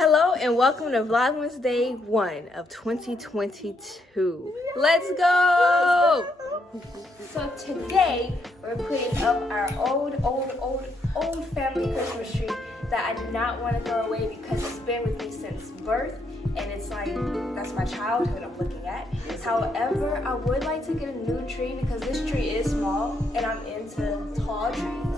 Hello and welcome to Vlogmas Day 1 of 2022. Let's go! So today we're putting up our old family Christmas tree that I did not want to throw away because it's been with me since birth and it's like, that's my childhood I'm looking at. However, I would like to get a new tree because this tree is small and I'm into tall trees.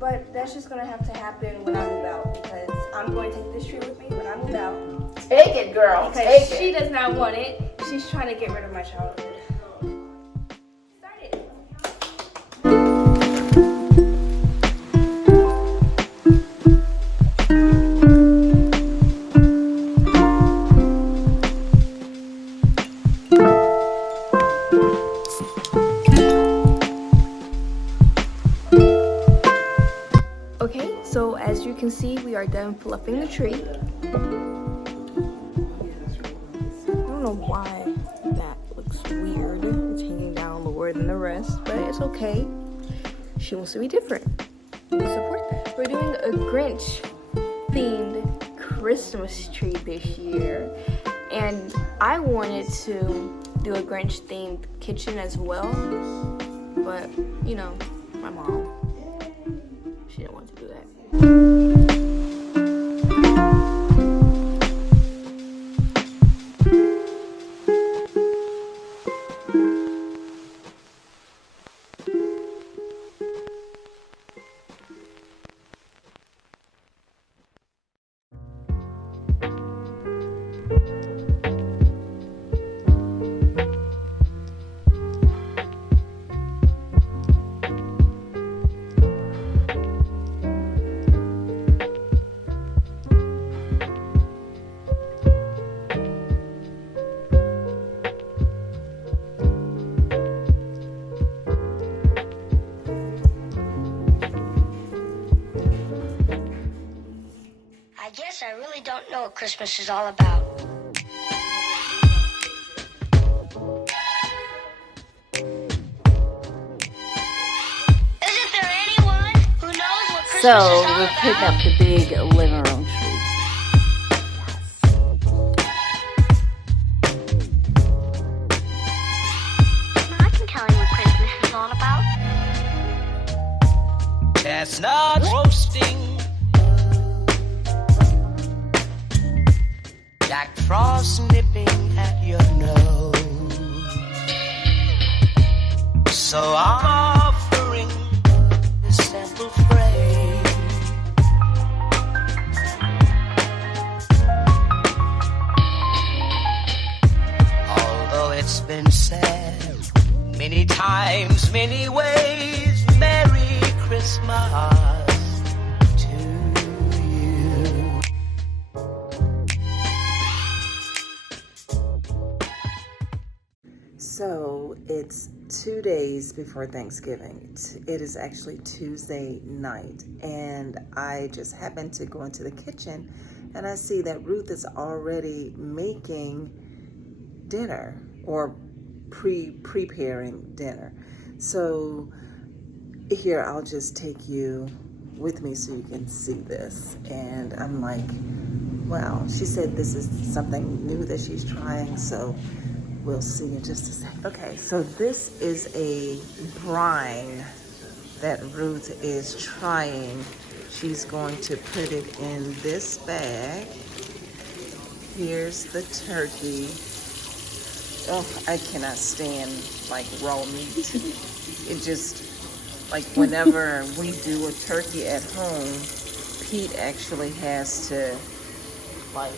But that's just gonna have to happen when I move out because I'm going to take this tree with me when I move out. Take it, girl. Because Take she it. does not want it. She's trying to get rid of my childhood. Start it. Okay, so as you can see, we are done fluffing the tree. I don't know why that looks weird. It's hanging down lower than the rest, but it's okay. She wants to be different. We support that. We're doing a Grinch themed Christmas tree this year, and I wanted to do a Grinch themed kitchen as well, but you know, my mom. She didn't want to do that. I guess I really don't know what Christmas is all about. Isn't there anyone who knows what Christmas is all So we're about? putting up the big living room tree. I can tell you what Christmas is all about. Chestnuts roasting, Jack Frost nipping at your nose. So I'm offering this simple phrase. Although it's been said many times, many ways, Merry Christmas to you. So it's 2 days before Thanksgiving. It is actually Tuesday night, and I just happened to go into the kitchen and I see that Ruth is already making dinner or preparing dinner. So here, I'll just take you with me so you can see this. And I'm like, wow, she said this is something new that she's trying, so we'll see in just a second. Okay, so this is a brine that Ruth is trying. She's going to put it in this bag. Here's the turkey. Oh, I cannot stand like raw meat. It just, like whenever we do a turkey at home, Pete actually has to like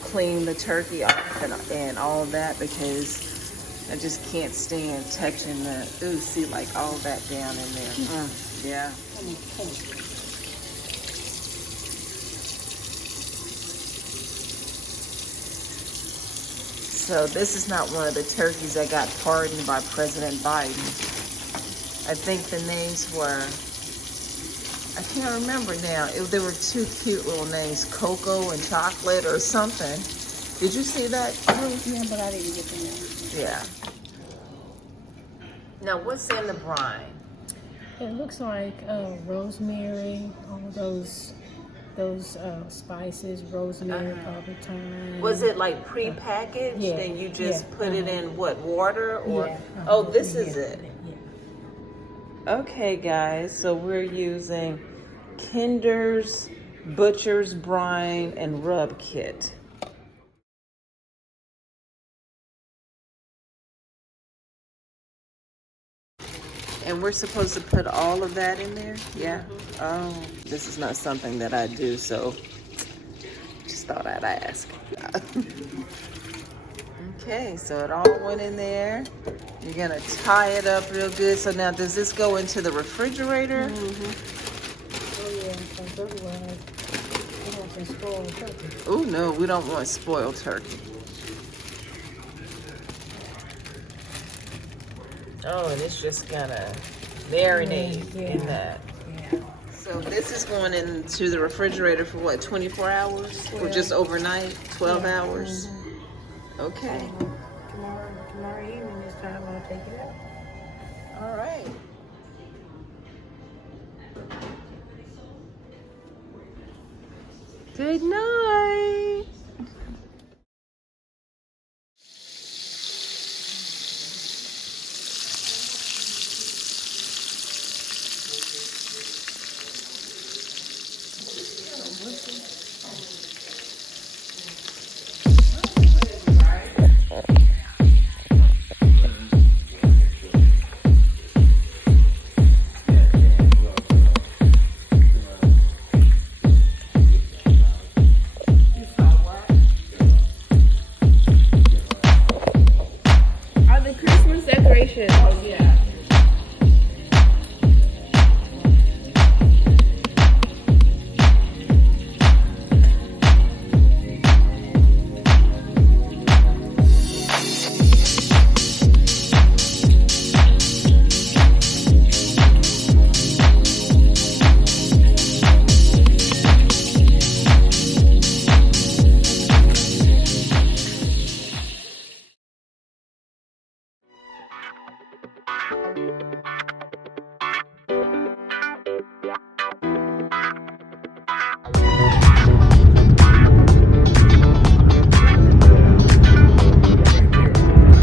clean the turkey off and all that because I just can't stand touching the, ooh, see like all that down in there. Yeah. So this is not one of the turkeys that got pardoned by President Biden. I think the names were, I can't remember now. There were two cute little names, Cocoa and Chocolate or something. Did you see that? Yeah, but I didn't get the name. Yeah. Now, what's in the brine? It looks like rosemary, all those those spices, rosemary, pepper, thyme. Was it like pre-packaged Yeah, and you just yeah, put it in what, water or? Yeah, Oh, this is yeah, it. yeah. Okay, guys, so we're using Kinder's Butcher's Brine and Rub Kit. And we're supposed to put all of that in there? Yeah? Oh, this is not something that I do, so just thought I'd ask. Okay, so it all went in there. You're gonna tie it up real good. So now, does this go into the refrigerator? Oh yeah, because otherwise you want some spoiled turkey. Oh no, we don't want spoiled turkey. Oh, and it's just gonna marinate in that. Yeah. So this is going into the refrigerator for what, 24 hours? Or just overnight, 12 hours? Okay. Tomorrow evening this time I'll take it out. All right. Good night. Are the Christmas decorations? Oh yeah.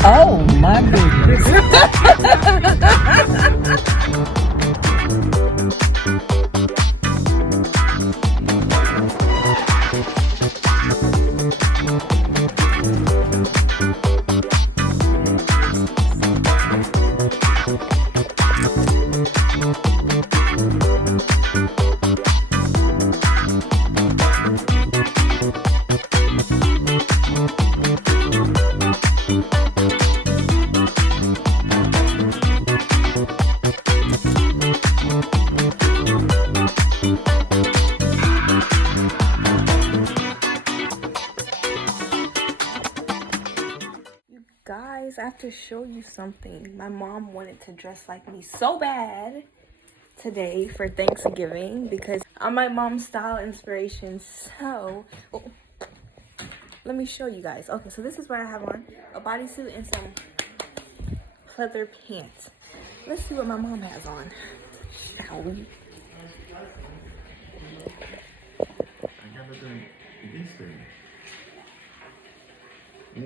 Oh my goodness. Guys, I have to show you something. My mom wanted to dress like me so bad today for Thanksgiving because I'm my mom's style inspiration. So, let me show you guys. Okay, so this is what I have on. A bodysuit and some pleather pants. Let's see what my mom has on, shall we? I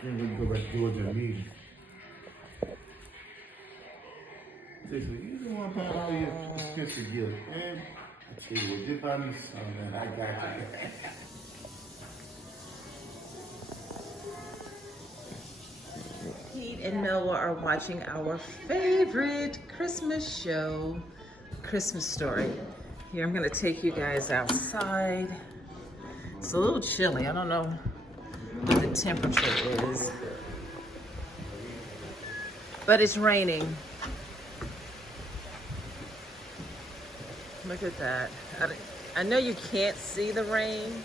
think we can go back to Georgia and meet. They said, you don't want to buy all your expensive gifts, man. I tell you what, just buy me some, man. I got you. Pete and Noah are watching our favorite Christmas show, Christmas Story. Here, I'm gonna take you guys outside. It's a little chilly. I don't know what the temperature is, but it's raining. Look at that. I know you can't see the rain.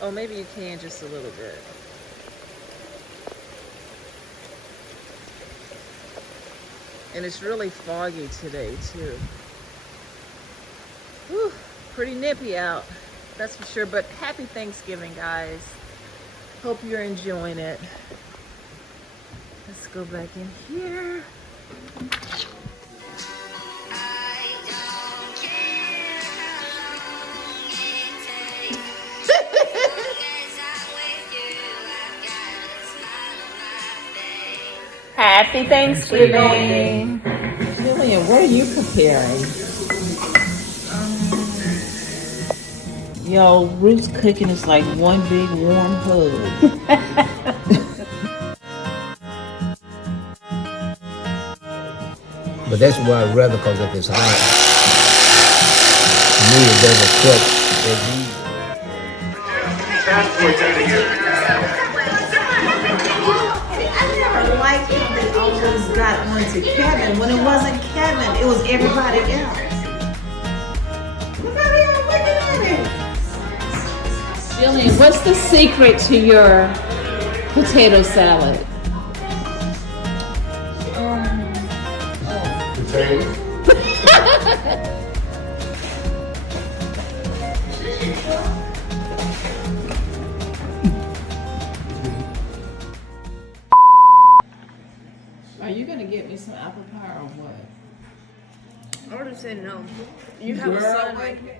Oh, maybe you can just a little bit. And it's really foggy today too. Whew, pretty nippy out, that's for sure. But happy Thanksgiving, guys. Hope you're enjoying it. Let's go back in here. I don't care how long it takes. Happy Thanksgiving. Jillian, what are you preparing? Yo, Ruth's cooking is like one big warm hug. But that's why I'd rather, because if it's hot, to me it doesn't cook as easy. I like how they always got on to Kevin when it wasn't Kevin, it was everybody else. Look at him, look at him. Jillian, what's the secret to your potato salad? Potatoes. Are you gonna get me some apple pie or what? I already said no. You have a son right here.